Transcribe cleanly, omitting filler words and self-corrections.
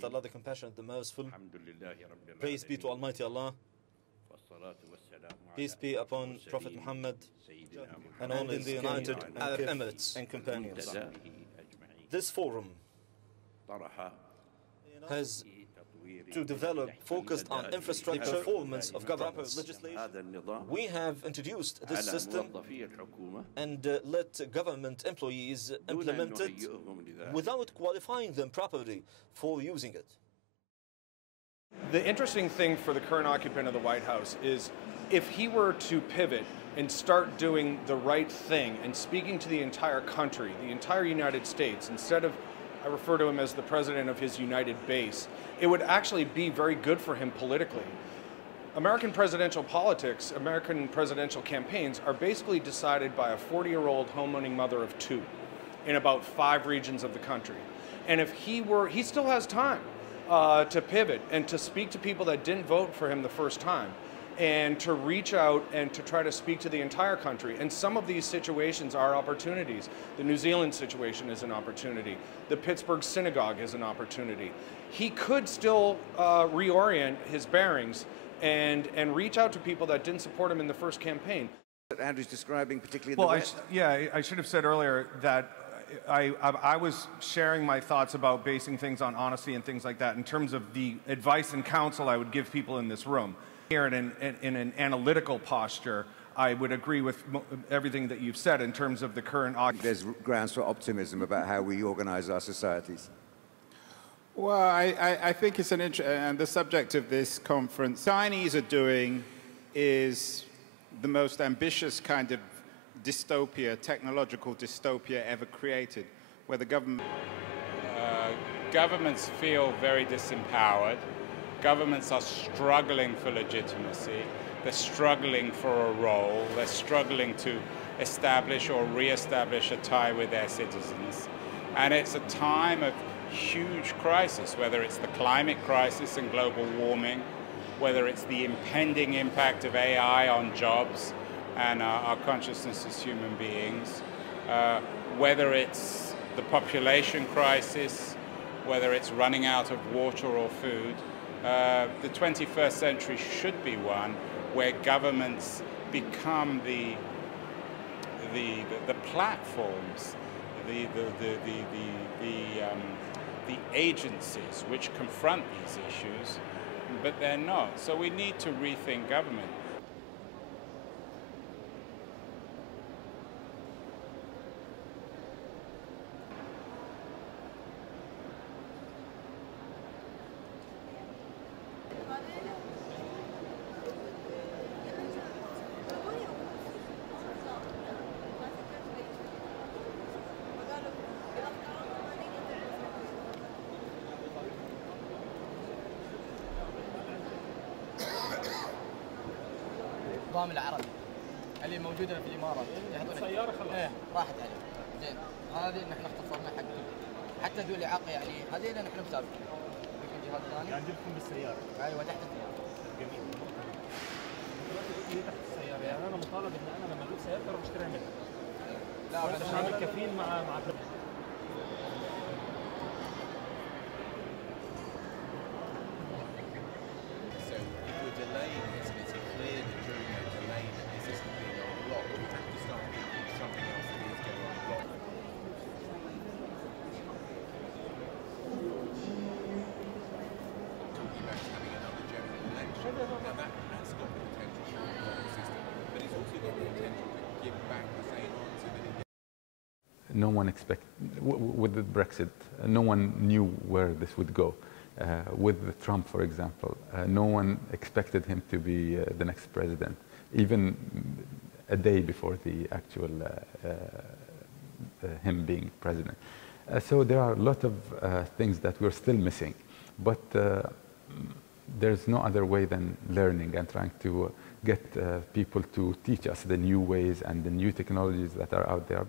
Rahmat, Allah the Compassionate, the Merciful. Praise be to Almighty Allah. Peace be upon Prophet Muhammad and all in the United Arab Emirates and companions. This forum has to develop focused on infrastructure, performance of government legislation. We have introduced this system and let government employees implement it without qualifying them properly for using it. The interesting thing for the current occupant of the White House is if he were to pivot and start doing the right thing and speaking to the entire country, the entire United States, instead of, I refer to him as the president of his united base, it would actually be very good for him politically. American presidential politics, American presidential campaigns are basically decided by a 40-year-old homeowning mother of two in about 5 regions of the country. And if he still has time to pivot and to speak to people that didn't vote for him the first time, and to reach out and to try to speak to the entire country. And some of these situations are opportunities. The New Zealand situation is an opportunity. The Pittsburgh synagogue is an opportunity. He could still reorient his bearings and reach out to people that didn't support him in the first campaign. That Andrew's describing, particularly in the West. I should have said earlier that I was sharing my thoughts about basing things on honesty and things like that in terms of the advice and counsel I would give people in this room. Here in an analytical posture, I would agree with everything that you've said in terms of the current. There's grounds for optimism about how we organize our societies. Well, I think it's and the subject of this conference, Chinese are doing is the most ambitious kind of dystopia, technological dystopia ever created, where the governments feel very disempowered. Governments are struggling for legitimacy. They're struggling for a role. They're struggling to establish or re-establish a tie with their citizens. And it's a time of huge crisis, whether it's the climate crisis and global warming, whether it's the impending impact of AI on jobs and our consciousness as human beings, whether it's the population crisis, whether it's running out of water or food. The 21st century should be one where governments become the platforms, the agencies which confront these issues, but they're not. So we need to rethink government. النظام العربي اللي موجوده في الامارات السياره خلاص راحت عليه زين هذه نحن اختصرنا حتى ذو الاعاقه يعني هذه نحن مسابقين يكون جهاز ثاني يعني عندكم بالسياره ايوه تحت السياره جميل تحت السياره يعني انا مطالب ان انا لما اجيب سياره اروح اشتريها منها لا بس اعمل كفيل مع No one with the Brexit, no one knew where this would go. With Trump, for example, no one expected him to be the next president, even a day before the actual him being president. So there are a lot of things that we're still missing, but there's no other way than learning and trying to get people to teach us the new ways and the new technologies that are out there.